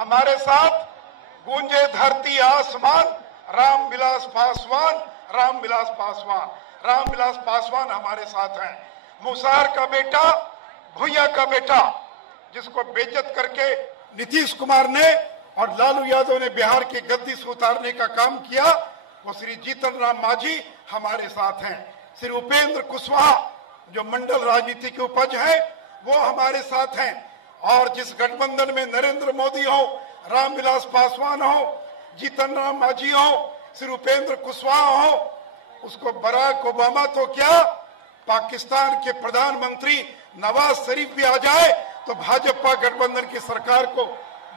हमारे साथ गूंजे धरती आसमान, रामविलास पासवान, रामविलास पासवान, रामविलास पासवान हमारे साथ हैं। मुसार का बेटा, भुइया का बेटा, जिसको बेइज्जत करके नीतीश कुमार ने और लालू यादव ने बिहार की गद्दी से उतारने का काम किया, वो श्री जीतन राम मांझी हमारे साथ हैं। श्री उपेंद्र कुशवाहा जो मंडल राजनीति की उपज है, वो हमारे साथ हैं। और जिस गठबंधन में नरेंद्र मोदी हो, रामविलास पासवान हो, जीतन राम मांझी हो, श्री उपेंद्र कुशवाहा हो, उसको बराक ओबामा तो क्या, पाकिस्तान के प्रधानमंत्री नवाज शरीफ भी आ जाए तो भाजपा गठबंधन की सरकार को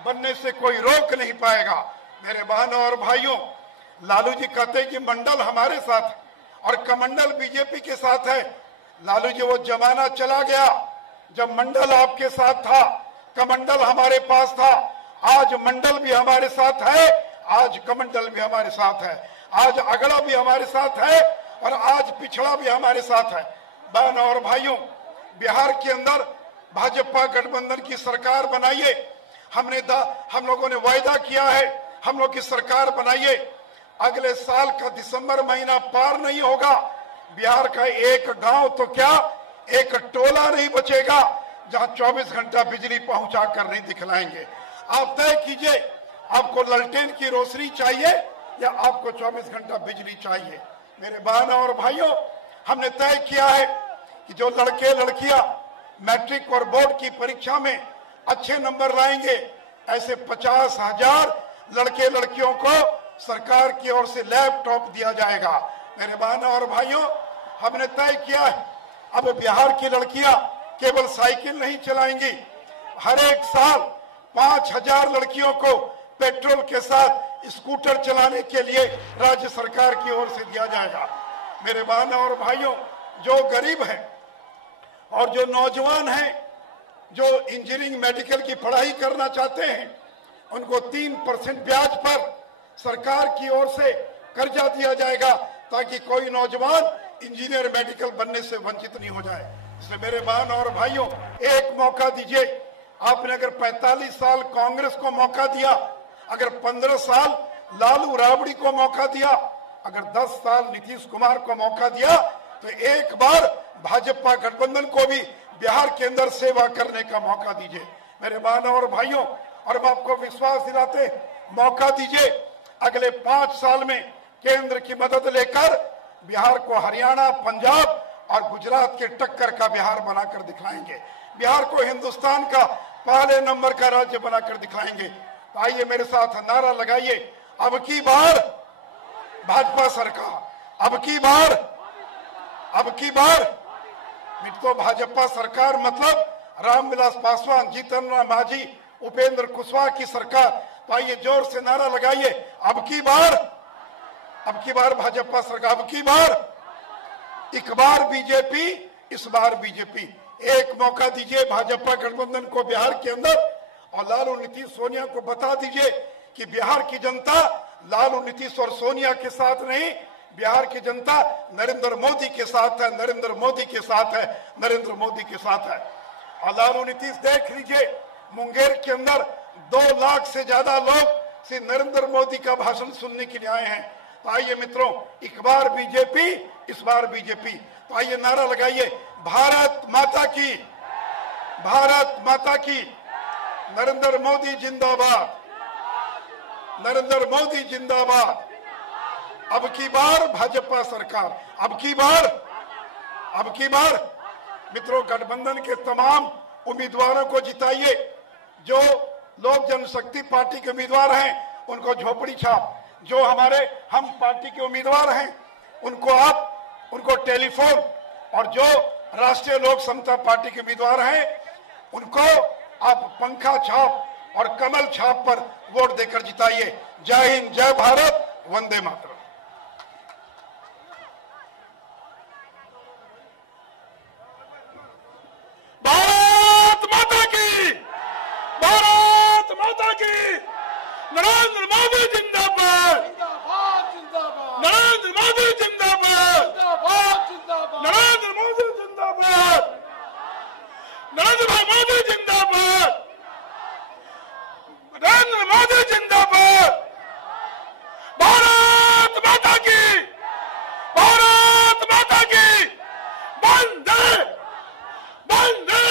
बनने से कोई रोक नहीं पाएगा। मेरे बहनों और भाइयों, लालू जी कहते हैं कि मंडल हमारे साथ है और कमंडल बीजेपी के साथ है। लालू जी, वो जमाना चला गया जब मंडल आपके साथ था, कमंडल हमारे पास था। आज मंडल भी हमारे साथ है, आज कमंडल भी हमारे साथ है, आज अगड़ा भी हमारे साथ है और आज पिछड़ा भी हमारे साथ है। बहनों और भाइयों, बिहार के अंदर भाजपा गठबंधन की सरकार बनाइए। हम लोगों ने वायदा किया है, हम लोग की सरकार बनाइए। अगले साल का दिसंबर महीना पार नहीं होगा, बिहार का एक गांव तो क्या, एक टोला नहीं बचेगा जहां 24 घंटा बिजली पहुंचा कर नहीं दिखलाएंगे। आप तय कीजिए, आपको ललटेन की रोशनी चाहिए या आपको 24 घंटा बिजली चाहिए। मेरे बहनों और भाइयों, हमने तय किया है कि जो लड़के लड़कियां मैट्रिक और बोर्ड की परीक्षा में अच्छे नंबर लाएंगे, ऐसे 50,000 लड़के लड़कियों को सरकार की ओर से लैपटॉप दिया जाएगा। मेरे बहनों और भाइयों, हमने तय किया है अब बिहार की लड़कियां केवल साइकिल नहीं चलाएंगी, हर एक साल 5,000 लड़कियों को पेट्रोल के साथ स्कूटर चलाने के लिए राज्य सरकार की ओर से दिया जाएगा। मेरे बहनों और भाइयों, जो गरीब हैं और जो नौजवान हैं, जो इंजीनियरिंग मेडिकल की पढ़ाई करना चाहते हैं, उनको 3% ब्याज पर सरकार की ओर से कर्जा दिया जाएगा ताकि कोई नौजवान इंजीनियर मेडिकल बनने से वंचित नहीं हो जाए। इसलिए मेरे बहन और भाइयों, एक मौका दीजिए। आपने अगर 45 साल कांग्रेस को मौका दिया, अगर 15 साल लालू राबड़ी को मौका दिया, अगर 10 साल नीतीश कुमार को मौका दिया, तो एक बार भाजपा गठबंधन को भी बिहार के अंदर सेवा करने का मौका दीजिए। मेरे बहनों और भाइयों, और हम आपको विश्वास दिलाते, मौका दीजिए। अगले 5 साल में केंद्र की मदद लेकर बिहार को हरियाणा, पंजाब और गुजरात के टक्कर का बिहार बनाकर दिखाएंगे। बिहार को हिंदुस्तान का पहले नंबर का राज्य बनाकर दिखाएंगे। तो आइए मेरे साथ नारा लगाइए, अब की बार भाजपा सरकार, अब की बार तो भाजपा सरकार मतलब रामविलास पासवान, जीतन राम मांझी, उपेंद्र कुशवाहा की सरकार। तो आइए जोर से नारा लगाइए, अब की बार भाजपा सरकार, अब की बार, एक बार बीजेपी, इस बार बीजेपी। एक मौका दीजिए भाजपा गठबंधन को बिहार के अंदर, और लालू, नीतीश, सोनिया को बता दीजिए कि बिहार की जनता लालू, नीतीश और सोनिया के साथ नहीं, बिहार की जनता नरेंद्र मोदी के साथ है, नरेंद्र मोदी के साथ है, नरेंद्र मोदी के साथ है। और लालू, नीतीश, देख लीजिए, मुंगेर के अंदर 2 लाख से ज्यादा लोग श्री नरेंद्र मोदी का भाषण सुनने के लिए आए हैं। तो आइए मित्रों, एक बार बीजेपी, इस बार बीजेपी। तो आइए नारा लगाइए, भारत माता की, भारत माता की, नरेंद्र मोदी जिंदाबाद, नरेंद्र मोदी जिंदाबाद। अब की बार भाजपा सरकार, अब की बार मित्रों, गठबंधन के तमाम उम्मीदवारों को जिताइए। जो लोक जनशक्ति पार्टी के उम्मीदवार हैं उनको झोपड़ी छाप, जो हम पार्टी के उम्मीदवार हैं उनको टेलीफोन, और जो राष्ट्रीय लोक समता पार्टी के उम्मीदवार हैं उनको आप पंखा छाप और कमल छाप पर वोट देकर जिताइए। जय हिंद, जय भारत, वंदे मातरम। नरेंद्र मोदी जिंदाबाद, नरेंद्र मोदी जिंदाबाद, नरेंद्र मोदी जिंदाबाद, नरेंद्र मोदी जिंदाबाद, नरेंद्र मोदी जिंदाबाद। भारत माता की, भारत माता की। वंदे वंदे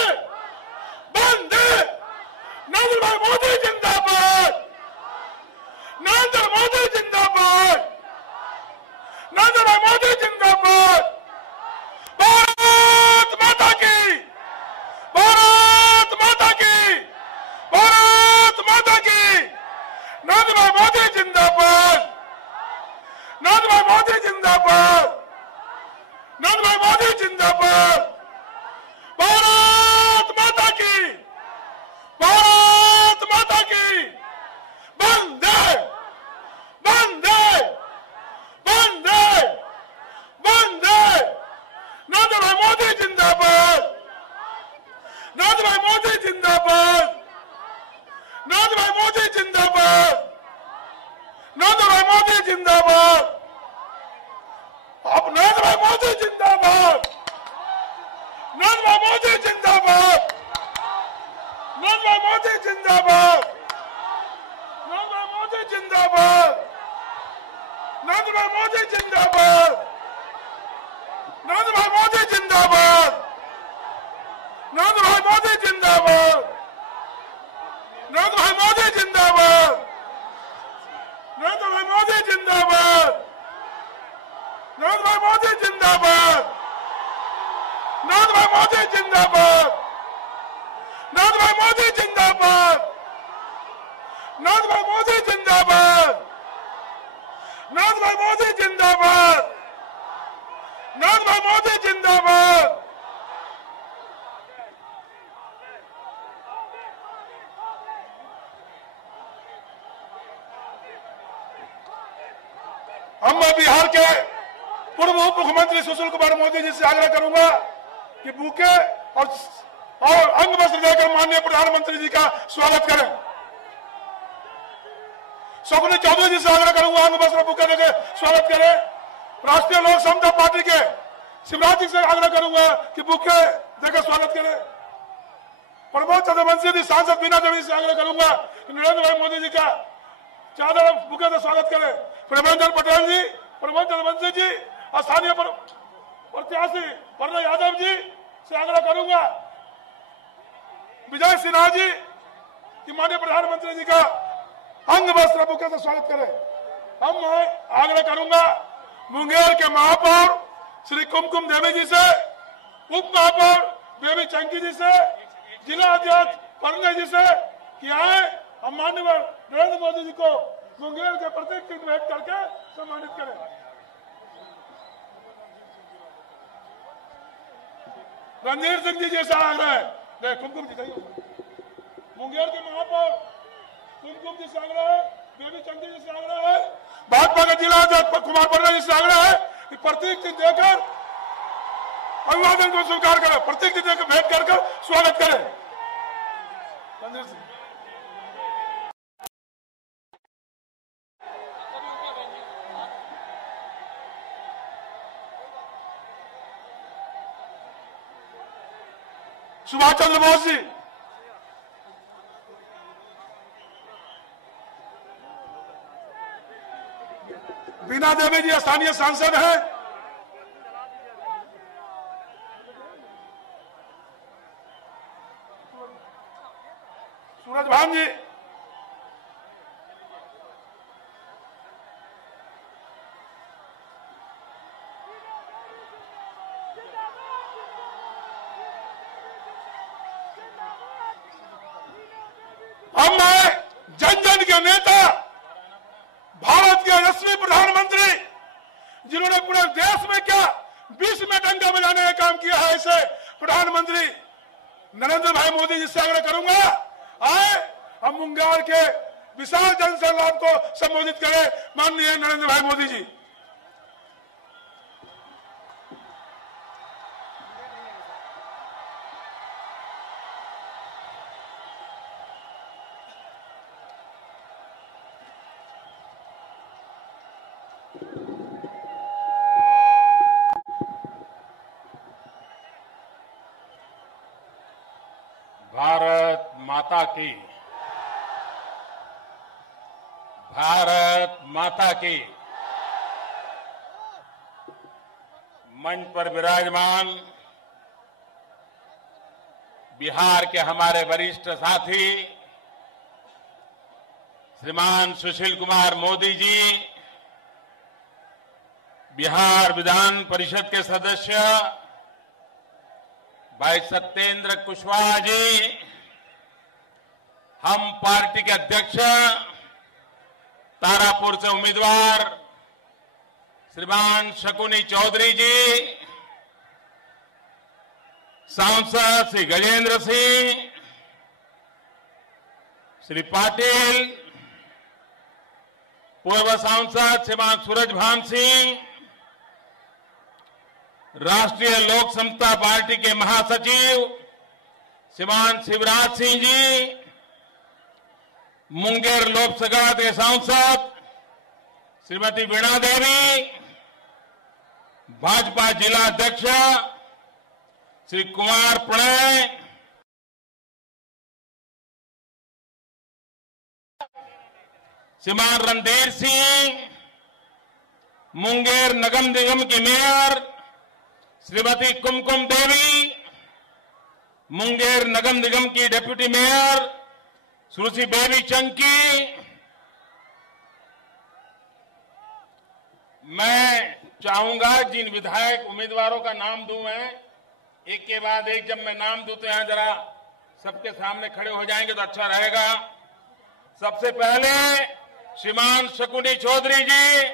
वंदे। नरेंद्र भाई मोदी जिंदाबाद, नरेंद्र मोदी जिंदाबाद, नरेंद्र भाई मोदी जिंदाबाद। भारत माता की, भारत माता की, भारत माता की। नरेंद्र भाई मोदी जिंदाबाद, नरेंद्र भाई मोदी जिंदाबाद, नरेंद्र भाई मोदी जिंदाबाद। भारत माता की, भारत माता की। वंदे वंदे वंदे वंदे। नरेंद्र भाई मोदी जिंदाबाद, नरेंद्र भाई मोदी जिंदाबाद, नरेंद्र भाई मोदी जिंदाबाद, नरेंद्र भाई मोदी जिंदाबाद। अब नरेंद्र भाई मोदी जिंदाबाद, नरेंद्र भाई मोदी जिंदाबाद, नरेंद्र भाई मोदी जिंदाबाद, नरेंद्र भाई मोदी जिंदाबाद, नरेंद्र भाई मोदी जिंदाबाद, नरेंद्र भाई मोदी जिंदाबाद, नरेंद्र भाई मोदी जिंदाबाद, नरेंद्र भाई मोदी जिंदाबाद, नरेंद्र भाई मोदी जिंदाबाद, नरेंद्र भाई मोदी जिंदाबाद, नरेंद्र भाई मोदी जिंदाबाद, नरेंद्र भाई मोदी जिंदाबाद, नरेंद्र भाई मोदी जिंदाबाद, नरेंद्र भाई मोदी जिंदाबाद, नरेंद्र भाई मोदी जिंदाबाद। हम मैं बिहार के पूर्व उप मुख्यमंत्री सुशील कुमार मोदी जी से आग्रह करूंगा कि बुके और अंग वस्त्र देकर माननीय प्रधानमंत्री जी का स्वागत करें। शकुनी चौधरी जी से आग्रह करूंगा अंग वस्त्र बुके देकर स्वागत करें। राष्ट्रीय लोक समता पार्टी के शिवराज जी से आग्रह करूंगा कि बुके देकर स्वागत करें। प्रमोद चंद्रवंशी जी सांसद बीना देवी से आग्रह करूंगा कि नरेंद्र भाई मोदी जी का चादर बुके से स्वागत करें। प्रेमेंद्र पटेल जी, प्रमोद चंद्रवंशी जी और स्थानीय प्रत्याशी वरुण यादव जी से आग्रह करूंगा विजय सिन्हा जी कि माननीय प्रधानमंत्री जी का अंग वस्त्र बुके से स्वागत करें। हम मैं आग्रह करूंगा मुंगेर के महापौर श्री कुमकुम देवी जी से, उप महापौर बेबी चंकी जी से, जिला अध्यक्ष परंजय जी से कि आए हम माननीय नरेंद्र मोदी जी को मुंगेर के प्रत्येक सीट भेंट करके सम्मानित करें। रणधीर सिंह जी जैसा आग्रह है, कुमकुम जी चाहिए। मुंगेर के महापौर कुमकुम जी से आग्रह है, बेबी चंकी जी से आग्रह है, भाजपा के जिला अध्यक्ष कुमार परंजय जी से आग्रह है कि प्रतीक चिन्ह देकर अभिवादन को स्वीकार करें, प्रतीक चिन्ह देकर भेंट कर स्वागत करें। रणधीर सिंह सुभाष चंद्र बोस जी, बीना देवी जी स्थानीय सांसद हैं। सूरज भान जी, हम जन जन के नेता, भारत के यशस्वी प्रधानमंत्री जिन्होंने पूरे देश में क्या विश्व में डंका बजाने का काम किया है, ऐसे प्रधानमंत्री नरेंद्र भाई मोदी जी से आग्रह करूंगा आए हम मुंगेर के विशाल जनसैलाब को संबोधित करें। माननीय नरेंद्र भाई मोदी जी। भारत माता की। भारत माता की। मंच पर विराजमान बिहार के हमारे वरिष्ठ साथी श्रीमान सुशील कुमार मोदी जी, बिहार विधान परिषद के सदस्य भाई सत्येंद्र कुशवाहा जी, हम पार्टी के अध्यक्ष तारापुर से उम्मीदवार श्रीमान शकुनी चौधरी जी, सांसद श्री गजेंद्र सिंह, श्री पाटिल, पूर्व सांसद श्रीमान सूरजभान सिंह, राष्ट्रीय लोक समता पार्टी के महासचिव श्रीमान शिवराज सिंह जी, मुंगेर लोकसभा के सांसद श्रीमती वीणा देवी, भाजपा जिला अध्यक्ष श्री कुमार प्रणय, श्रीमान रणधीर सिंह, मुंगेर नगर निगम की मेयर श्रीमती कुमकुम देवी, मुंगेर नगर निगम की डिप्टी मेयर सुश्री बेबी चंकी। मैं चाहूंगा जिन विधायक उम्मीदवारों का नाम दूं मैं, एक के बाद एक जब मैं नाम दूं तो यहां जरा सबके सामने खड़े हो जाएंगे तो अच्छा रहेगा। सबसे पहले श्रीमान शकुनी चौधरी जी,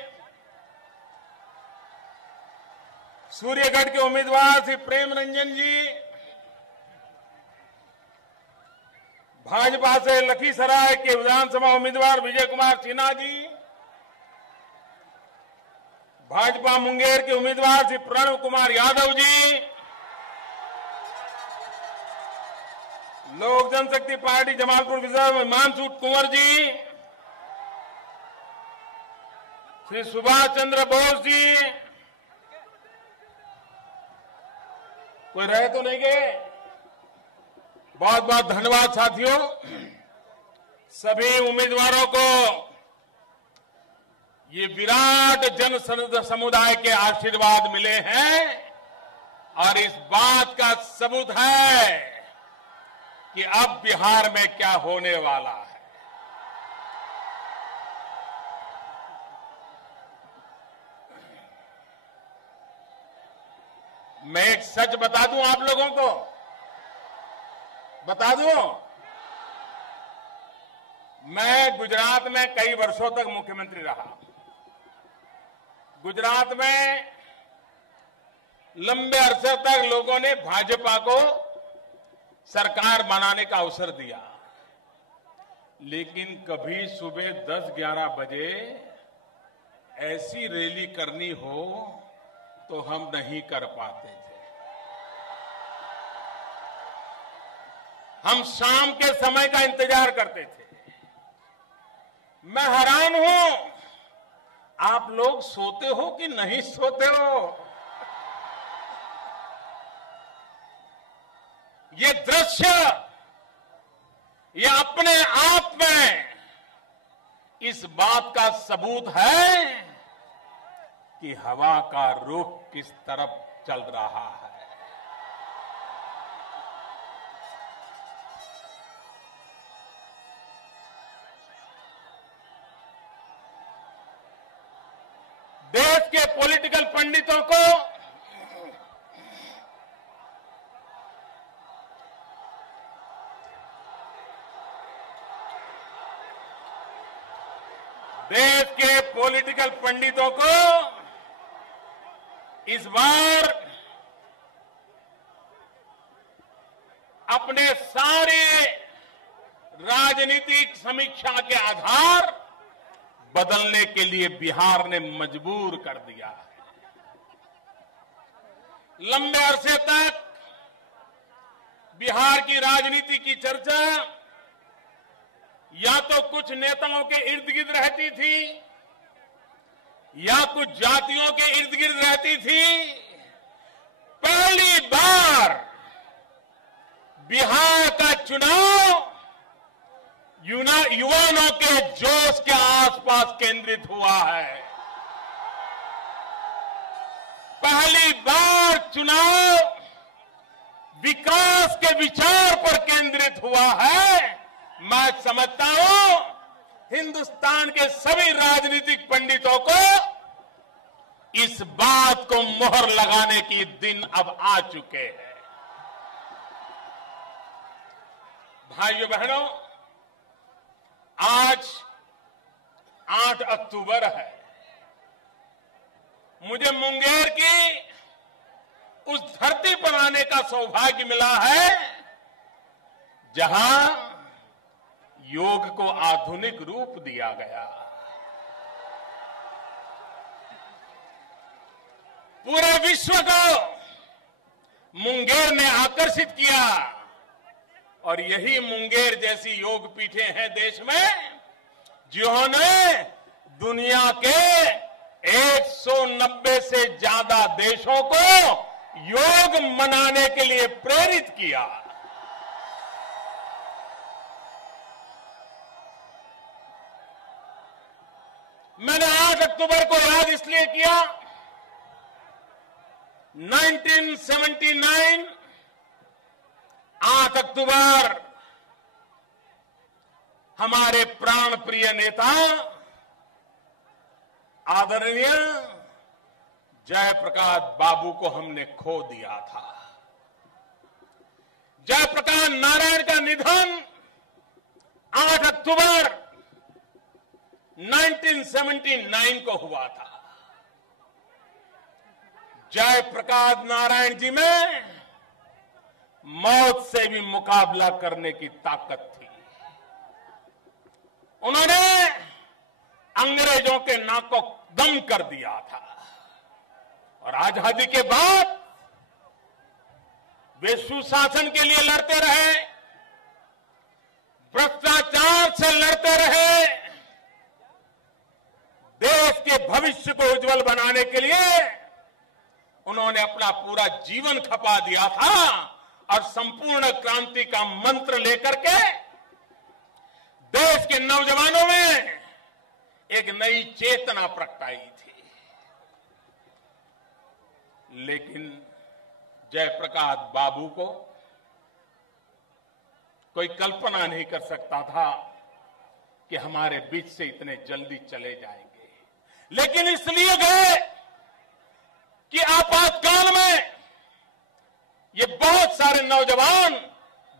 सूर्यगढ़ के उम्मीदवार श्री प्रेम रंजन जी, भाजपा से लखीसराय के विधानसभा उम्मीदवार विजय कुमार सिन्हा जी, भाजपा मुंगेर के उम्मीदवार श्री प्रणव कुमार यादव जी, लोक जनशक्ति पार्टी जमालपुर विधानसभा हिमांशु कुंवर जी, श्री सुभाष चंद्र बोस जी, कोई रहे तो नहीं गए? बहुत बहुत धन्यवाद साथियों। सभी उम्मीदवारों को ये विराट जन समुदाय के आशीर्वाद मिले हैं और इस बात का सबूत है कि अब बिहार में क्या होने वाला है। मैं एक सच बता दूं आप लोगों को, बता दूं, मैं गुजरात में कई वर्षों तक मुख्यमंत्री रहा। गुजरात में लंबे अरसे तक लोगों ने भाजपा को सरकार बनाने का अवसर दिया, लेकिन कभी सुबह 10-11 बजे ऐसी रैली करनी हो तो हम नहीं कर पाते थे। हम शाम के समय का इंतजार करते थे। मैं हैरान हूं, आप लोग सोते हो कि नहीं सोते हो? ये दृश्य, ये अपने आप में इस बात का सबूत है कि हवा का रुख किस तरफ चल रहा है। देश के पॉलिटिकल पंडितों को इस बार अपने सारे राजनीतिक समीक्षा के आधार बदलने के लिए बिहार ने मजबूर कर दिया है। लंबे अरसे तक बिहार की राजनीति की चर्चा या तो कुछ नेताओं के इर्द गिर्द रहती थी या कुछ जातियों के इर्द गिर्द रहती थी। पहली बार बिहार का चुनाव युवाओं के जोश के आसपास केंद्रित हुआ है। पहली बार चुनाव विकास के विचार पर केंद्रित हुआ है। मैं समझता हूं हिंदुस्तान के सभी राजनीतिक पंडितों को इस बात को मोहर लगाने की दिन अब आ चुके हैं। भाइयों बहनों, आज 8 अक्टूबर है। मुझे मुंगेर की उस धरती पर आने का सौभाग्य मिला है जहां योग को आधुनिक रूप दिया गया। पूरे विश्व को मुंगेर ने आकर्षित किया और यही मुंगेर जैसी योग पीठें हैं देश में जिन्होंने दुनिया के 190 से ज्यादा देशों को योग मनाने के लिए प्रेरित किया। मैंने 8 अक्टूबर को याद इसलिए किया, 1979 8 अक्टूबर हमारे प्राण प्रिय नेता आदरणीय जयप्रकाश बाबू को हमने खो दिया था। जयप्रकाश नारायण का निधन 8 अक्टूबर 1979 को हुआ था। जयप्रकाश नारायण जी में मौत से भी मुकाबला करने की ताकत थी। उन्होंने अंग्रेजों के नाक को दम कर दिया था और आजादी के बाद वे सुशासन के लिए लड़ते रहे, भ्रष्टाचार से लड़ते रहे, देश के भविष्य को उज्जवल बनाने के लिए उन्होंने अपना पूरा जीवन खपा दिया था और संपूर्ण क्रांति का मंत्र लेकर के देश के नौजवानों में एक नई चेतना प्रगटाई थी। लेकिन जयप्रकाश बाबू को कोई कल्पना नहीं कर सकता था कि हमारे बीच से इतने जल्दी चले जाएंगे। लेकिन इसलिए गए कि आपातकाल में ये बहुत सारे नौजवान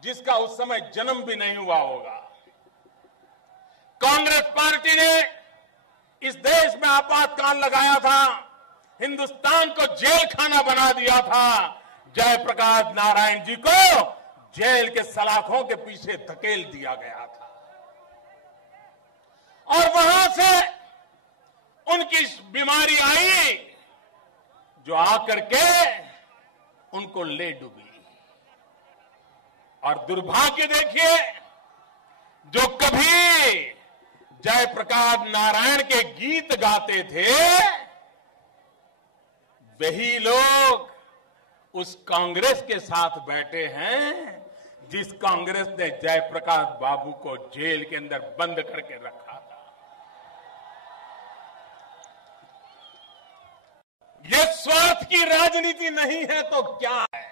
जिसका उस समय जन्म भी नहीं हुआ होगा, कांग्रेस पार्टी ने इस देश में आपातकाल लगाया था, हिंदुस्तान को जेल खाना बना दिया था। जयप्रकाश नारायण जी को जेल के सलाखों के पीछे धकेल दिया गया था और वहां से उनकी बीमारी आई जो आकर के उनको ले डूबी। और दुर्भाग्य देखिए, जो कभी जयप्रकाश नारायण के गीत गाते थे वही लोग उस कांग्रेस के साथ बैठे हैं जिस कांग्रेस ने जयप्रकाश बाबू को जेल के अंदर बंद करके रखा था। ये स्वार्थ की राजनीति नहीं है तो क्या है?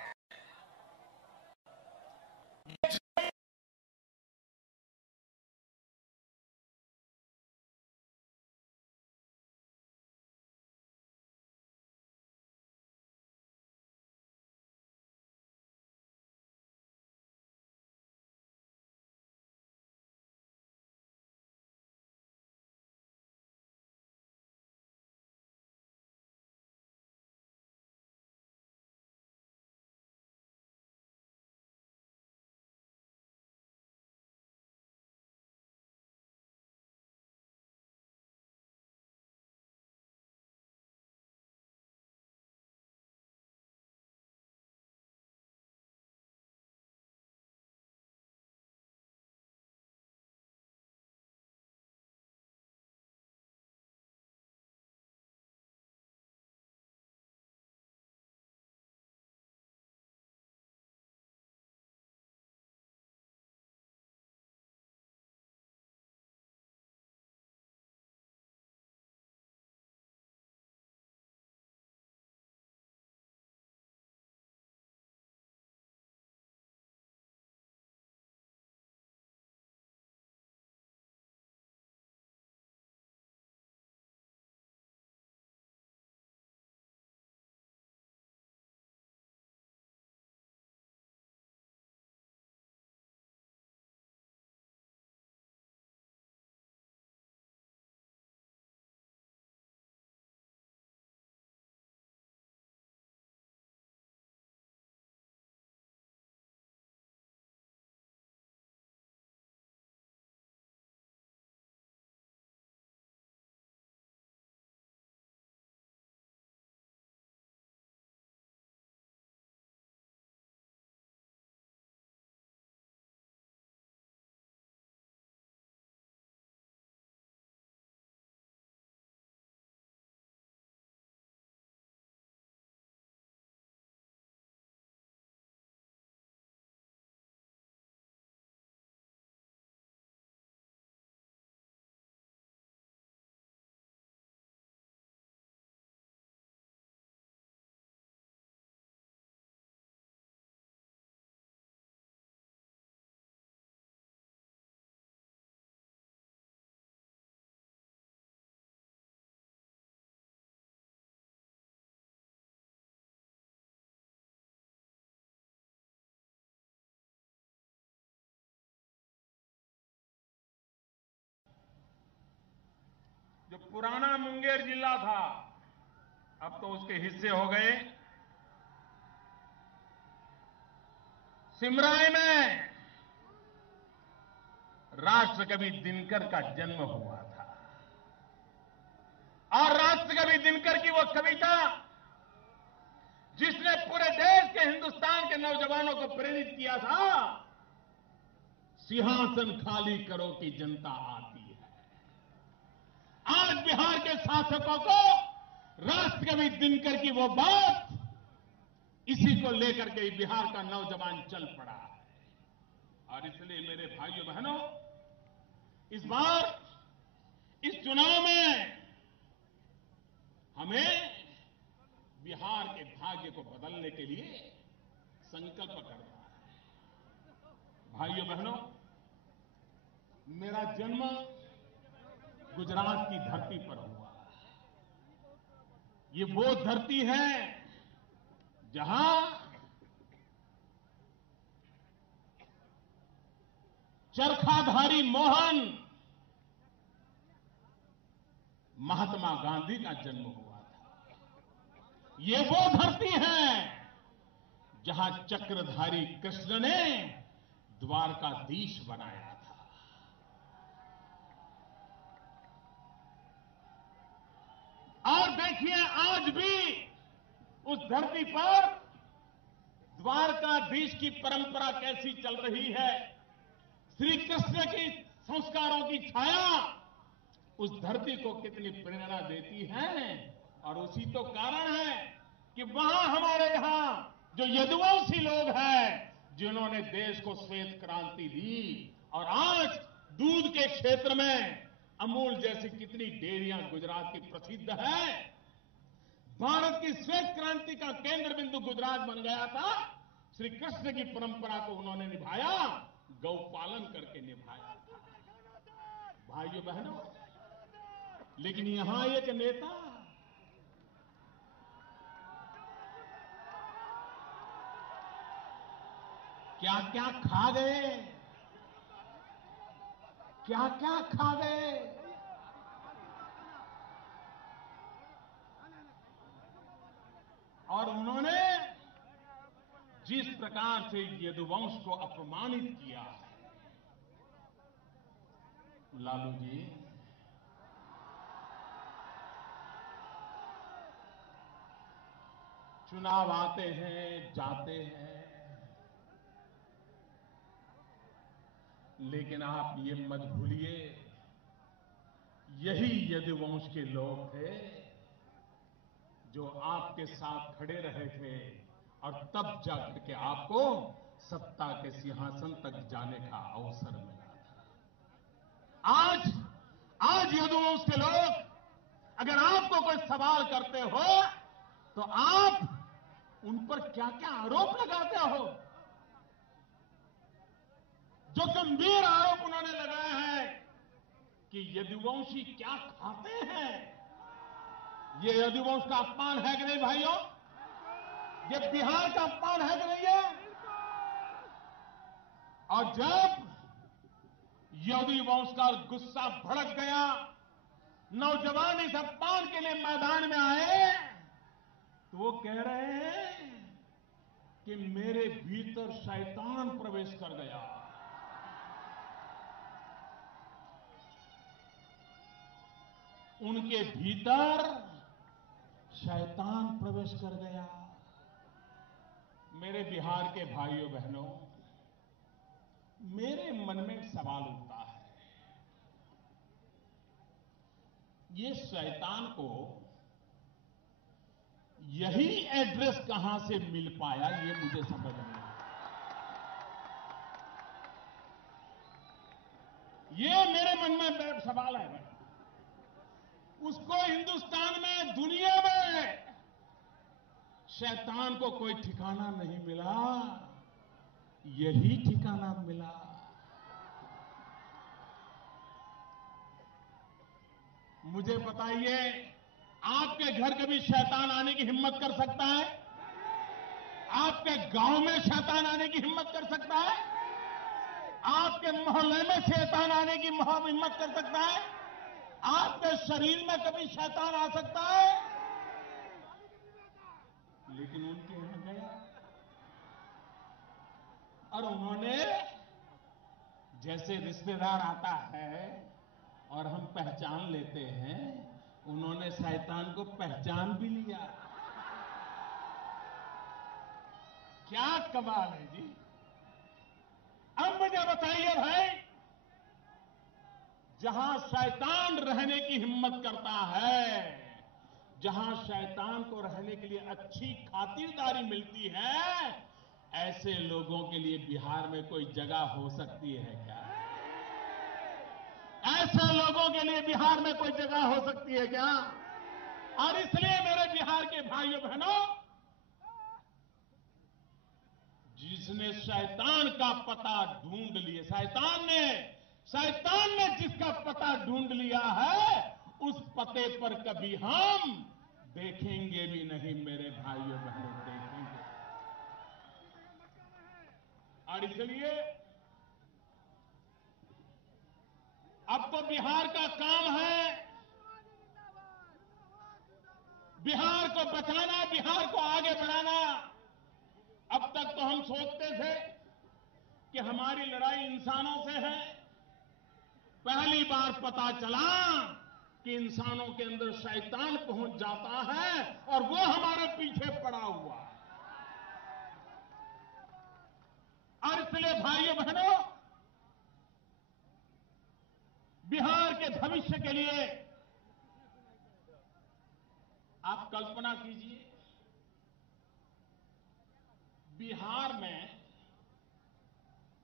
जो पुराना मुंगेर जिला था, अब तो उसके हिस्से हो गए। सिमराई में राष्ट्रकवि दिनकर का जन्म हुआ था और राष्ट्रकवि दिनकर की वो कविता जिसने पूरे देश के, हिंदुस्तान के नौजवानों को प्रेरित किया था, सिंहासन खाली करो कि जनता आती है। आज बिहार के शासकों को राष्ट्रकवि दिनकर की वो बात, इसी को लेकर के बिहार का नौजवान चल पड़ा है। और इसलिए मेरे भाइयों बहनों, इस बार इस चुनाव में हमें बिहार के भाग्य को बदलने के लिए संकल्प करना है। भाइयों बहनों, मेरा जन्म गुजरात की धरती पर हुआ। ये वो धरती है जहां चरखाधारी मोहन महात्मा गांधी का जन्म हुआ था। ये वो धरती है जहां चक्रधारी कृष्ण ने द्वारकाधीश बनाया था। और देखिए, आज भी उस धरती पर द्वारकाधीश की परंपरा कैसी चल रही है। श्री कृष्ण की संस्कारों की छाया उस धरती को कितनी प्रेरणा देती है। और उसी तो कारण है कि वहां हमारे यहां जो यदुवंशी लोग हैं, जिन्होंने देश को श्वेत क्रांति दी, और आज दूध के क्षेत्र में अमूल जैसी कितनी डेयरियां गुजरात की प्रसिद्ध है। भारत की श्वेत क्रांति का केंद्र बिंदु गुजरात बन गया था। श्री कृष्ण की परंपरा को उन्होंने निभाया, गौपालन करके निभाया था। भाइयों बहनों, लेकिन यहां एक नेता क्या क्या खा गए, क्या क्या खा गए। और उन्होंने जिस प्रकार से यदुवंश को अपमानित किया है, लालू जी, चुनाव आते हैं जाते हैं, लेकिन आप ये मत भूलिए, यही यदुवंश के लोग थे जो आपके साथ खड़े रहे थे और तब जाकर के आपको सत्ता के सिंहासन तक जाने का अवसर मिला था। आज यदुवंश के लोग अगर आपको कोई सवाल करते हो तो आप उन पर क्या क्या आरोप लगाते हो। जो गंभीर आरोप उन्होंने लगाया है कि यदुवंशी क्या खाते हैं, ये यदुवंश का अपमान है कि नहीं भाइयों? ये बिहार का अपमान है कि नहीं है? और जब यदुवंश का गुस्सा भड़क गया, नौजवान इस अपमान के लिए मैदान में आए, तो वो कह रहे हैं कि मेरे भीतर शैतान प्रवेश कर गया। उनके भीतर शैतान प्रवेश कर गया। मेरे बिहार के भाइयों बहनों, मेरे मन में एक सवाल उठता है, ये शैतान को यही एड्रेस कहां से मिल पाया, ये मुझे समझ नहीं आया। ये मेरे मन में सवाल है। उसको हिंदुस्तान में, दुनिया में शैतान को कोई ठिकाना नहीं मिला, यही ठिकाना मिला। मुझे बताइए, आपके घर कभी शैतान आने की हिम्मत कर सकता है? आपके गांव में शैतान आने की हिम्मत कर सकता है? आपके मोहल्ले में शैतान आने की हिम्मत कर सकता है? आपके शरीर में कभी शैतान आ सकता है? लेकिन उनके यहां गया और उन्होंने, जैसे रिश्तेदार आता है और हम पहचान लेते हैं, उन्होंने शैतान को पहचान भी लिया। क्या कमाल है जी। अब मुझे बताइए भाई, जहां शैतान रहने की हिम्मत करता है, जहां शैतान को रहने के लिए अच्छी खातिरदारी मिलती है, ऐसे लोगों के लिए बिहार में कोई जगह हो सकती है क्या? ऐसे लोगों के लिए बिहार में कोई जगह हो सकती है क्या? और इसलिए मेरे बिहार के भाइयों बहनों, जिसने शैतान का पता ढूंढ लिया, शैतान ने जिसका पता ढूंढ लिया है, उस पते पर कभी हम देखेंगे भी नहीं मेरे भाइयों बहनों, देखेंगे। और इसलिए अब तो बिहार का काम है बिहार को बचाना, बिहार को आगे बढ़ाना। अब तक तो हम सोचते थे कि हमारी लड़ाई इंसानों से है। पहली बार पता चला कि इंसानों के अंदर शैतान पहुंच जाता है और वो हमारे पीछे पड़ा हुआ है। और इसलिए भाइयों बहनों, बिहार के भविष्य के लिए आप कल्पना कीजिए, बिहार में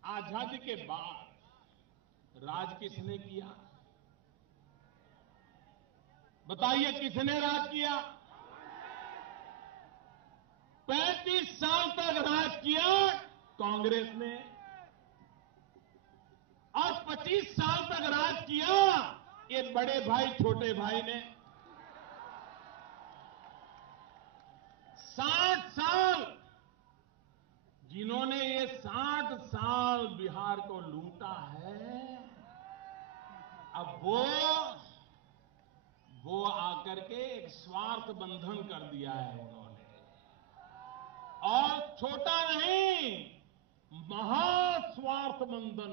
आजादी के बाद राज किसने किया? बताइए, किसने राज किया? 35 साल तक राज किया कांग्रेस ने, और 25 साल तक राज किया ये बड़े भाई छोटे भाई ने। 60 साल जिन्होंने ये 60 साल बिहार को लूटा है, अब वो आकर के एक स्वार्थ बंधन कर दिया है उन्होंने, और छोटा नहीं, महास्वार्थ बंधन।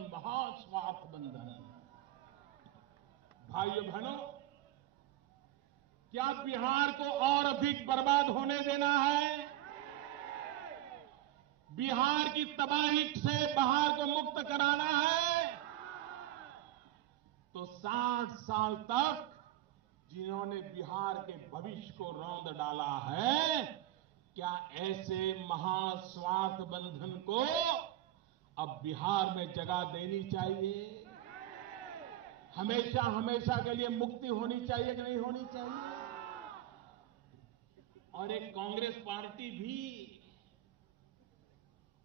भाइयों बहनों, क्या बिहार को और अधिक बर्बाद होने देना है? बिहार की तबाही से बिहार को मुक्त कराना है? तो 60 साल तक जिन्होंने बिहार के भविष्य को रौंद डाला है, क्या ऐसे महास्वार्थ बंधन को अब बिहार में जगह देनी चाहिए? हमेशा हमेशा के लिए मुक्ति होनी चाहिए कि नहीं होनी चाहिए? और एक कांग्रेस पार्टी भी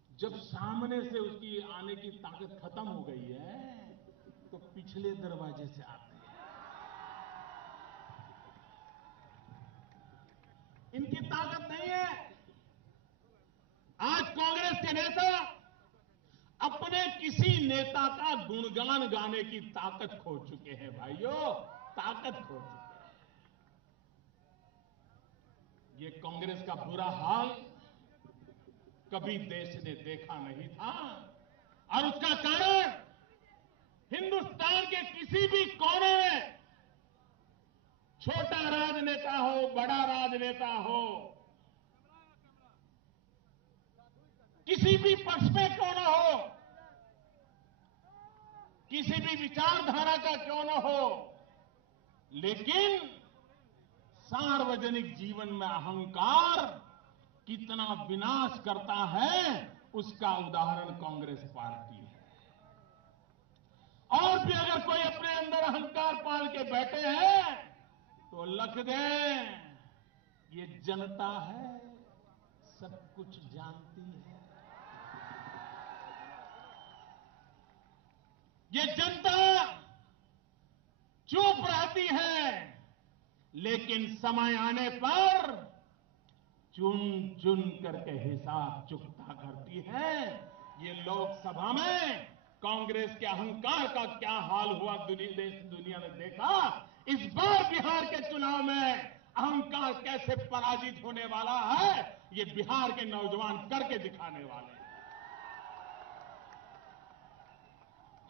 जब सामने से उसकी आने की ताकत खत्म हो गई है, तो पिछले दरवाजे से आते हैं। इनकी ताकत नहीं है। आज कांग्रेस के नेता अपने किसी नेता का गुणगान गाने की ताकत खो चुके हैं भाइयों, ताकत खो चुके हैं। ये कांग्रेस का बुरा हाल कभी देश ने देखा नहीं था, और उसका कारण हिंदुस्तान के किसी भी कोने में, छोटा राजनेता हो, बड़ा राजनेता हो, किसी भी पक्ष में क्यों न हो, किसी भी विचारधारा का क्यों न हो, लेकिन सार्वजनिक जीवन में अहंकार कितना विनाश करता है, उसका उदाहरण कांग्रेस पार्टी है। और भी अगर कोई अपने अंदर अहंकार पाल के बैठे हैं तो लख दें, ये जनता है, सब कुछ जानती है। ये जनता चुप रहती है, लेकिन समय आने पर चुन चुन करके हिसाब चुकता करती है। ये लोकसभा में कांग्रेस के अहंकार का क्या हाल हुआ, देश दुनिया ने देखा। इस बार बिहार के चुनाव में अहंकार कैसे पराजित होने वाला है, ये बिहार के नौजवान करके दिखाने वाले हैं।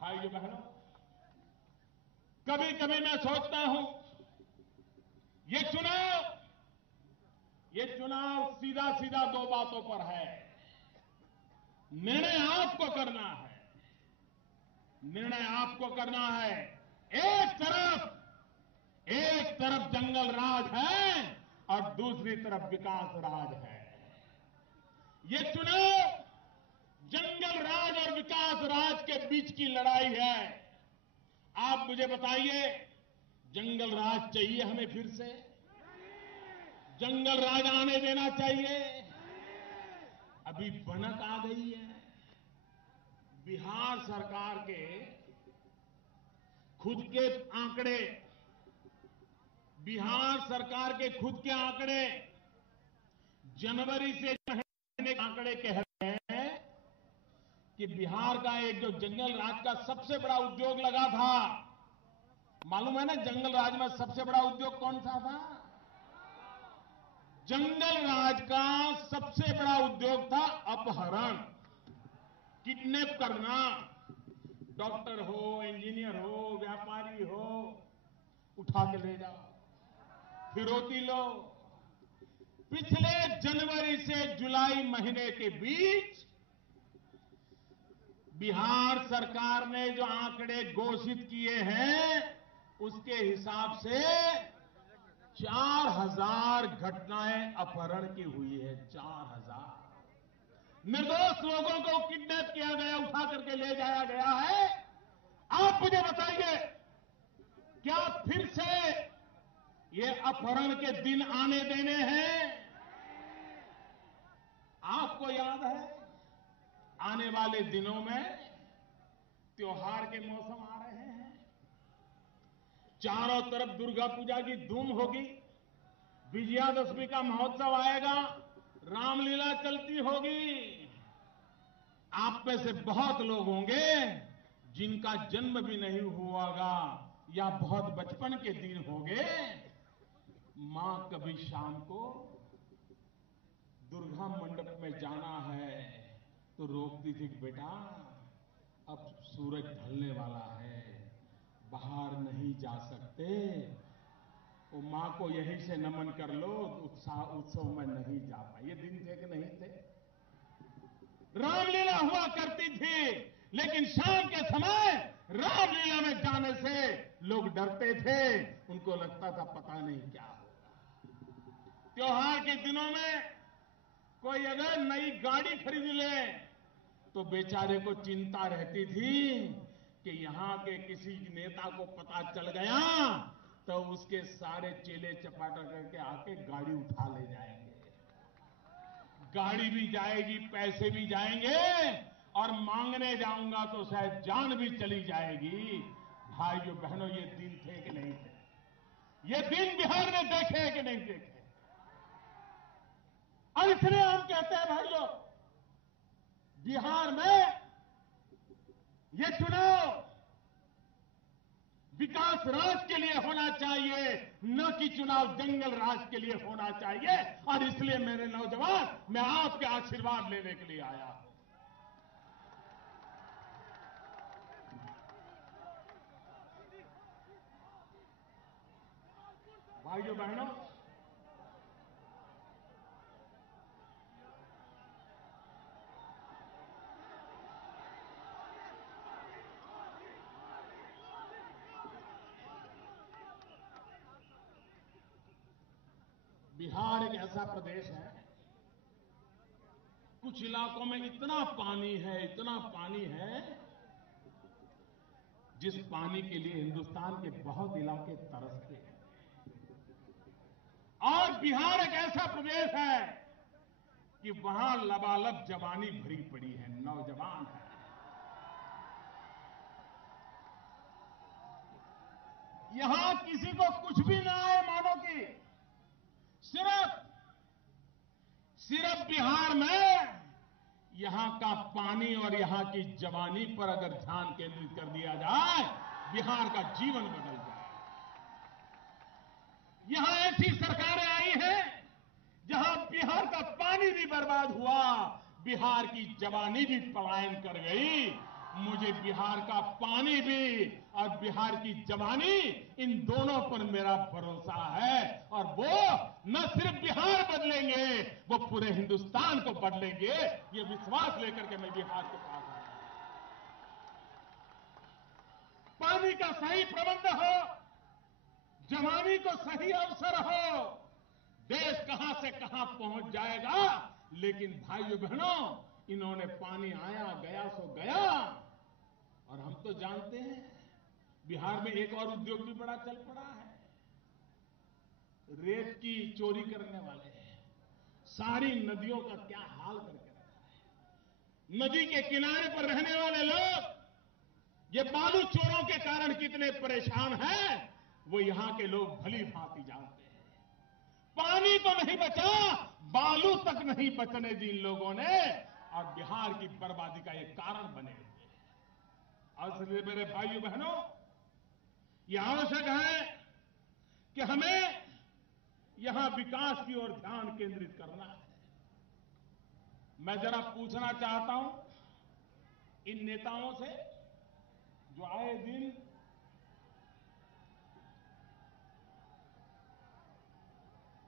भाइयों बहनों, कभी कभी मैं सोचता हूं ये चुनाव सीधा सीधा दो बातों पर है। निर्णय आपको करना है, निर्णय आपको करना है। एक तरफ जंगल राज है और दूसरी तरफ विकास राज है। ये चुनाव जंगल राज और विकास राज के बीच की लड़ाई है। आप मुझे बताइए, जंगल राज चाहिए हमें फिर से? जंगल राज आने देना चाहिए? अभी भनक आ गई है। बिहार सरकार के खुद के आंकड़े, बिहार सरकार के खुद के आंकड़े जनवरी से महीने के आंकड़े कह रहे हैं कि बिहार का एक जो जंगल राज का सबसे बड़ा उद्योग लगा था, मालूम है ना जंगल राज में सबसे बड़ा उद्योग कौन सा था? जंगल राज का सबसे बड़ा उद्योग था अपहरण, किडनैप करना। डॉक्टर हो, इंजीनियर हो, व्यापारी हो, उठा के ले जाओ, फिरौती लो। पिछले जनवरी से जुलाई महीने के बीच बिहार सरकार ने जो आंकड़े घोषित किए हैं, उसके हिसाब से 4000 घटनाएं अपहरण की हुई है। 4000 निर्दोष लोगों को किडनैप किया गया, उठा करके ले जाया गया है। आप मुझे बताइए, क्या फिर से ये अपहरण के दिन आने देने हैं? आपको याद है, आने वाले दिनों में त्योहार के मौसम आ रहे हैं, चारों तरफ दुर्गा पूजा की धूम होगी, विजयादशमी का महोत्सव आएगा, रामलीला चलती होगी। आप में से बहुत लोग होंगे जिनका जन्म भी नहीं हुआ होगा या बहुत बचपन के दिन होंगे। मां कभी शाम को दुर्गा मंडप में जाना है तो रोकती थी कि बेटा अब सूरज ढलने वाला है, बाहर नहीं जा सकते, वो मां को यहीं से नमन कर लो, उत्सव में नहीं जा पाए। ये दिन थे कि नहीं थे? रामलीला हुआ करती थी, लेकिन शाम के समय रामलीला में जाने से लोग डरते थे, उनको लगता था पता नहीं क्या होगा। त्योहार के दिनों में कोई अगर नई गाड़ी खरीद ले तो बेचारे को चिंता रहती थी कि यहां के किसी नेता को पता चल गया तो उसके सारे चेले चपाटा करके आके गाड़ी उठा ले जाएंगे। गाड़ी भी जाएगी, पैसे भी जाएंगे, और मांगने जाऊंगा तो शायद जान भी चली जाएगी। भाइयों बहनों, ये दिन थे कि नहीं थे? ये दिन बिहार में देखे कि नहीं देखे? और इसलिए हम कहते हैं भाइयों, बिहार में ये चुनाव विकास राज के लिए होना चाहिए, न कि चुनाव जंगल राज के लिए होना चाहिए। और इसलिए मेरे नौजवान, मैं आपके आशीर्वाद लेने के लिए आया हूं। भाइयों बहनों, बिहार एक ऐसा प्रदेश है, कुछ इलाकों में इतना पानी है, जिस पानी के लिए हिंदुस्तान के बहुत इलाके तरसते हैं। और बिहार एक ऐसा प्रदेश है कि वहां लबालब जवानी भरी पड़ी है, नौजवान है। यहां किसी को कुछ भी ना आए, मानो कि सिर्फ बिहार में यहां का पानी और यहां की जवानी पर अगर ध्यान केंद्रित कर दिया जाए, बिहार का जीवन बदल जाए। भी बर्बाद हुआ, बिहार की जवानी भी पलायन कर गई। मुझे बिहार का पानी भी और बिहार की जवानी, इन दोनों पर मेरा भरोसा है। और वो न सिर्फ बिहार बदलेंगे, वो पूरे हिंदुस्तान को बदलेंगे। ये विश्वास लेकर के मैं बिहार के पास आया। पानी का सही प्रबंध हो, जवानी को सही अवसर हो, देश कहां से कहां पहुंच जाएगा। लेकिन भाइयों बहनों, इन्होंने पानी आया गया सो गया। और हम तो जानते हैं बिहार में एक और उद्योग भी बड़ा चल पड़ा है, रेत की चोरी करने वाले। सारी नदियों का क्या हाल करके रखा है। नदी के किनारे पर रहने वाले लोग ये बालू चोरों के कारण कितने परेशान हैं, वो यहां के लोग भली भांति जानते हैं। पानी तो नहीं बचा, बालू तक नहीं बचने दी इन लोगों ने, और बिहार की बर्बादी का एक कारण बने हुए हैं। इसलिए मेरे भाइयों बहनों, यह आवश्यक है कि हमें यहां विकास की ओर ध्यान केंद्रित करना है। मैं जरा पूछना चाहता हूं इन नेताओं से जो आए दिन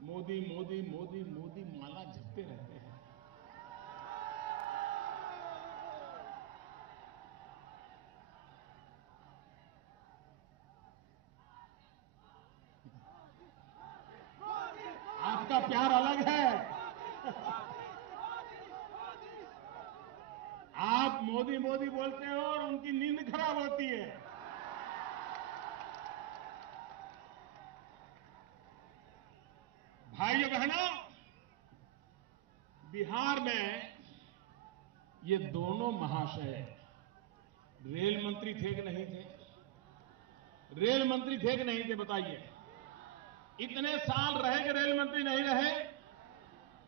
मोदी मोदी मोदी मोदी माला जपते रहते हैं। आपका प्यार अलग है। आप मोदी मोदी बोलते हो और उनकी नींद खराब होती है। भाइयों बहनों, बिहार में ये दोनों महाशय रेल मंत्री थे कि नहीं थे? रेल मंत्री थे कि नहीं थे? बताइए। इतने साल रहे कि रेल मंत्री नहीं रहे?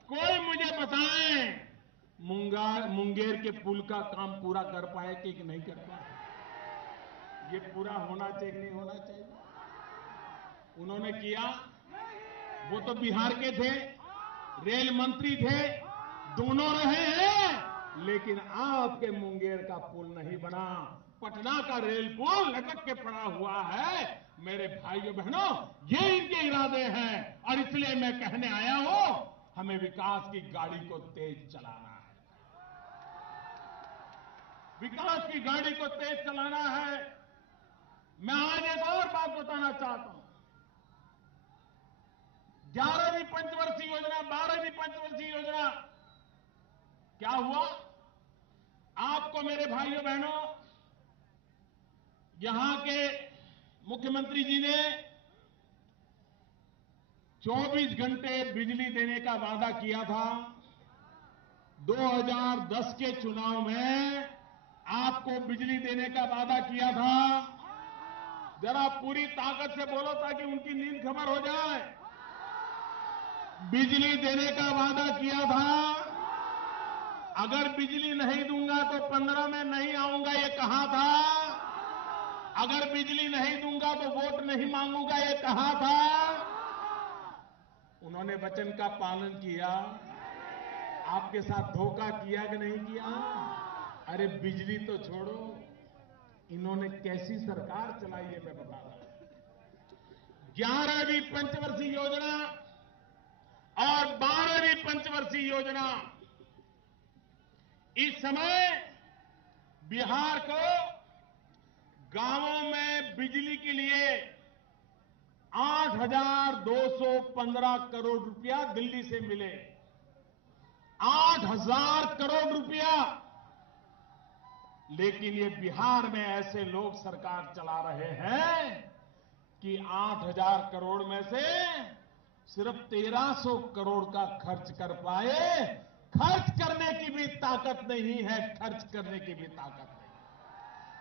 कोई मुझे बताएं, मुंगेर के पुल का काम पूरा कर पाए कि नहीं कर पाए? ये पूरा होना चाहिए कि नहीं होना चाहिए? उन्होंने किया? वो तो बिहार के थे, रेल मंत्री थे, दोनों रहे हैं, लेकिन आपके मुंगेर का पुल नहीं बना। पटना का रेल पुल लटक के पड़ा हुआ है। मेरे भाइयों बहनों, ये इनके इरादे हैं, और इसलिए मैं कहने आया हूं, हमें विकास की गाड़ी को तेज चलाना है। विकास की गाड़ी को तेज चलाना है। मैं आज एक और बात बताना चाहता हूं। 11वीं पंचवर्षीय योजना, 12वीं पंचवर्षीय योजना क्या हुआ? आपको मेरे भाइयों बहनों, यहां के मुख्यमंत्री जी ने 24 घंटे बिजली देने का वादा किया था। 2010 के चुनाव में आपको बिजली देने का वादा किया था। जरा पूरी ताकत से बोलो ताकि उनकी नींद खबर हो जाए। बिजली देने का वादा किया था। अगर बिजली नहीं दूंगा तो 15 में नहीं आऊंगा, ये कहा था। अगर बिजली नहीं दूंगा तो वोट नहीं मांगूंगा, ये कहा था। उन्होंने वचन का पालन किया। आपके साथ धोखा किया कि नहीं किया? अरे बिजली तो छोड़ो, इन्होंने कैसी सरकार चलाई है मैं बता रहा हूं। 11वीं पंचवर्षीय योजना और 12वीं पंचवर्षीय योजना, इस समय बिहार को गांवों में बिजली के लिए 8,215 करोड़ रुपया दिल्ली से मिले। 8,000 करोड़ रुपया। लेकिन ये बिहार में ऐसे लोग सरकार चला रहे हैं कि 8,000 करोड़ में से सिर्फ 1,300 करोड़ का खर्च कर पाए। खर्च करने की भी ताकत नहीं है, खर्च करने की भी ताकत नहीं।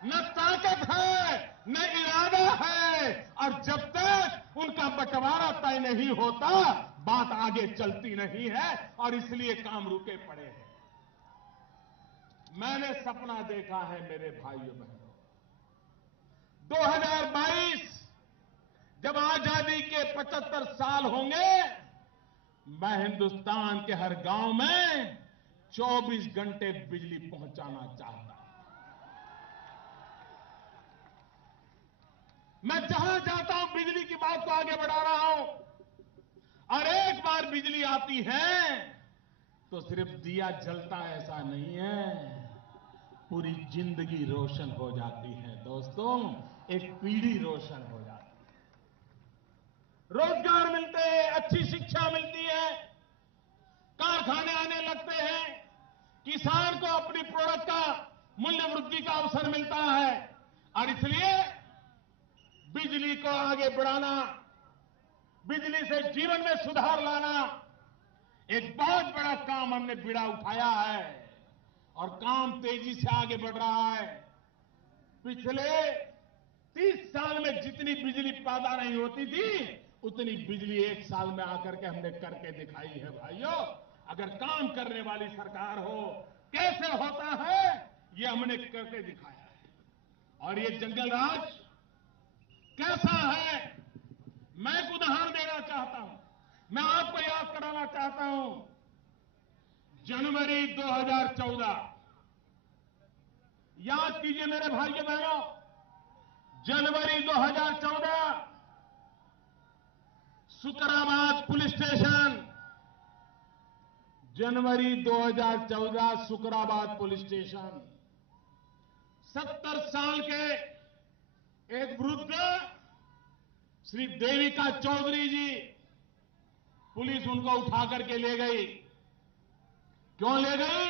न ताकत है, न इरादा है, और जब तक उनका बंटवारा तय नहीं होता, बात आगे चलती नहीं है, और इसलिए काम रुके पड़े हैं। मैंने सपना देखा है मेरे भाइयों बहनों, 2022 जब आजादी के 75 साल होंगे, मैं हिंदुस्तान के हर गांव में 24 घंटे बिजली पहुंचाना चाहता हूं। मैं जहां जाता हूं बिजली की बात को आगे बढ़ा रहा हूं। और एक बार बिजली आती है तो सिर्फ दिया जलता ऐसा नहीं है, पूरी जिंदगी रोशन हो जाती है दोस्तों, एक पीढ़ी रोशन हो जाती है, रोजगार मिलते हैं, अच्छी शिक्षा मिलती है, कारखाने आने लगते हैं, किसान को अपनी प्रोडक्ट का मूल्य वृद्धि का अवसर मिलता है। और इसलिए बिजली को आगे बढ़ाना, बिजली से जीवन में सुधार लाना एक बहुत बड़ा काम हमने बीड़ा उठाया है और काम तेजी से आगे बढ़ रहा है। पिछले 30 साल में जितनी बिजली पैदा नहीं होती थी उतनी बिजली एक साल में आकर के हमने करके दिखाई है भाइयों। अगर काम करने वाली सरकार हो, कैसे होता है ये हमने करके दिखाया है। और ये जंगल राज कैसा है मैं एक उदाहरण देना चाहता हूं, मैं आपको याद कराना चाहता हूं। जनवरी 2014, याद कीजिए मेरे भाइयों बहनों, जनवरी 2014 सुकराबाद पुलिस स्टेशन, जनवरी 2014 सुकराबाद पुलिस स्टेशन, 70 साल के एक वृद्ध श्री देविका चौधरी जी, पुलिस उनको उठा करके ले गई। क्यों ले गई?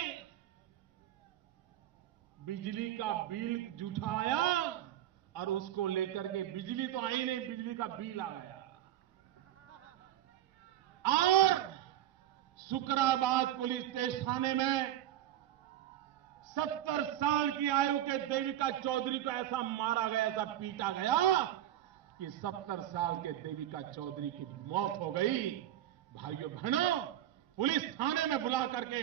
बिजली का बिल जूठा आया और उसको लेकर के, बिजली तो आई नहीं, बिजली का बिल आ गया। और सुकराबाद पुलिस स्टेशन थाने में 70 साल की आयु के देविका चौधरी को ऐसा मारा गया, ऐसा पीटा गया कि 70 साल के देविका चौधरी की मौत हो गई। भाइयों बहनों, पुलिस थाने में बुला करके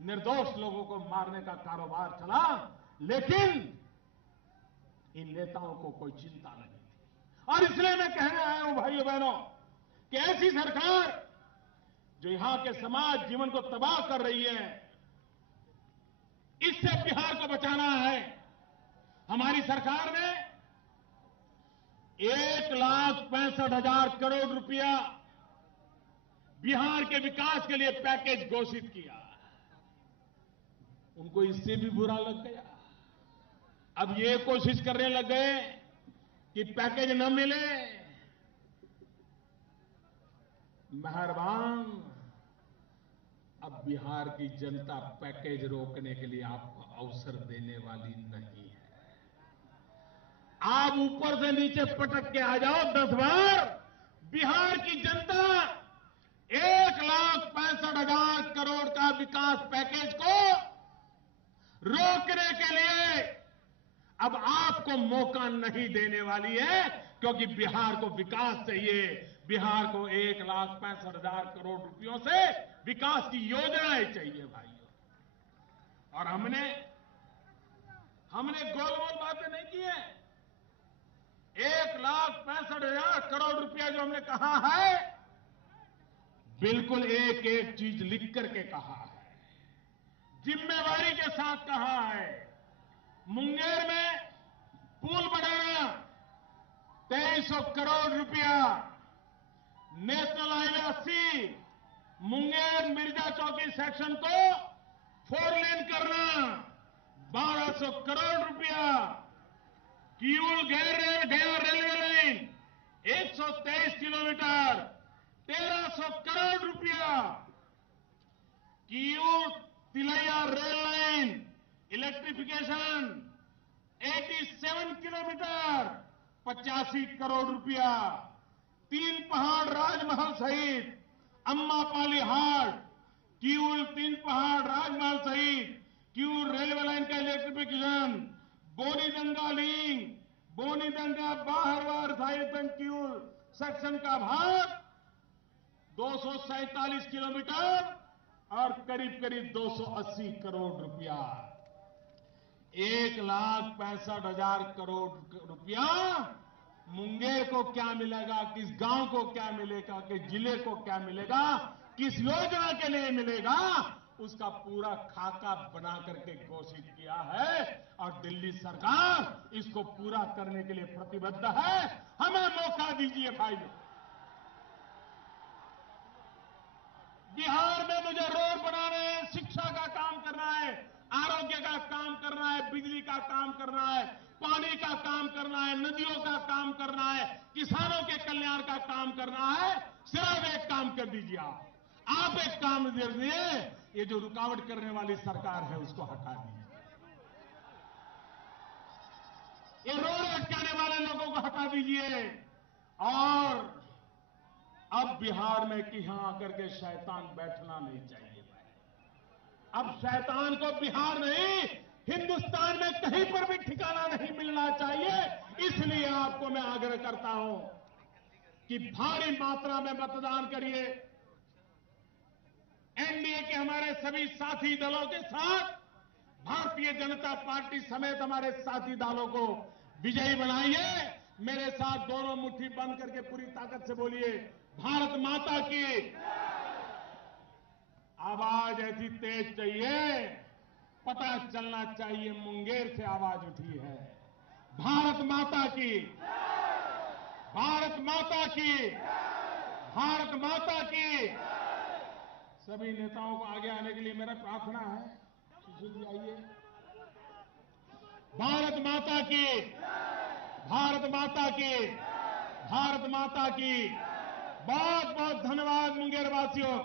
निर्दोष लोगों को मारने का कारोबार चला, लेकिन इन नेताओं को कोई चिंता नहीं थी। और इसलिए मैं कहने आया हूं भाइयों बहनों कि ऐसी सरकार जो यहां के समाज जीवन को तबाह कर रही है, इससे बिहार को बचाना है। हमारी सरकार ने 1,65,000 करोड़ रुपया बिहार के विकास के लिए पैकेज घोषित किया। उनको इससे भी बुरा लग गया। अब ये कोशिश करने लग गए कि पैकेज न मिले। मेहरबान, अब बिहार की जनता पैकेज रोकने के लिए आपको अवसर देने वाली नहीं है। आप ऊपर से नीचे पटक के आ जाओ 10 बार, बिहार की जनता 1,65,000 करोड़ का विकास पैकेज को रोकने के लिए अब आपको मौका नहीं देने वाली है, क्योंकि बिहार को विकास चाहिए। बिहार को 1,65,000 करोड़ रुपयों से विकास की योजनाएं चाहिए भाइयों। और हमने गोल गोल बातें नहीं की है। 1,65,000 करोड़ रुपया जो हमने कहा है, बिल्कुल एक एक चीज लिख करके कहा है, जिम्मेवारी के साथ कहा है। मुंगेर में पुल बनाना 2300 करोड़ रुपया, national highway 80 Munger Mirza Chowki section को 4 लेन करना 1200 करोड़ रुपया, किऊल गया रेलवे लाइन 123 किलोमीटर 1300 करोड़ रुपया, Kiul Tilaiya rail line electrification 87 kilometre 85 crore रुपया, 3 पहाड़ राजमहल सहित अम्मापाली हाट, किऊल 3 पहाड़ राजमहल सहित किऊल रेलवे लाइन का electrification, Bonidanga link, Bonidanga Barharwa Sahibganj Kiul section का भाग 247 किलोमीटर और करीब करीब 280 करोड़ रुपया। 1,65,000 करोड़ रुपया मुंगेर को क्या मिलेगा, किस गांव को क्या मिलेगा, किस जिले को क्या मिलेगा, किस योजना के लिए मिलेगा, उसका पूरा खाका बना करके घोषित किया है और दिल्ली सरकार इसको पूरा करने के लिए प्रतिबद्ध है। हमें मौका दीजिए भाइयों। बिहार में मुझे रोड बनाने हैं, शिक्षा का काम करना है, आरोग्य का काम करना है, बिजली का काम करना है, पानी का काम करना है, नदियों का काम करना है, किसानों के कल्याण का काम करना है। सिर्फ एक काम कर दीजिए, आप एक काम दे दिए, ये जो रुकावट करने वाली सरकार है उसको हटा दीजिए। ये रोड अटकाने वाले लोगों को हटा दीजिए। और अब बिहार में कि यहां आकर के शैतान बैठना नहीं चाहिए। अब शैतान को बिहार नहीं, हिंदुस्तान में कहीं पर भी ठिकाना नहीं मिलना चाहिए। इसलिए आपको मैं आग्रह करता हूं कि भारी मात्रा में मतदान करिए। एनडीए के हमारे सभी साथी दलों के साथ भारतीय जनता पार्टी समेत हमारे साथी दलों को विजयी बनाइए। मेरे साथ दोनों मुट्ठी बंद करके पूरी ताकत से बोलिए, भारत माता की। आवाज ऐसी तेज चाहिए, पता चलना चाहिए मुंगेर से आवाज उठी है। भारत माता की, भारत माता की, भारत माता की। सभी नेताओं को आगे आने के लिए मेरा प्रार्थना है। शिशु जी आइए। भारत माता की, भारत माता की, भारत माता की। बहुत बहुत धन्यवाद मुंगेर वासियों।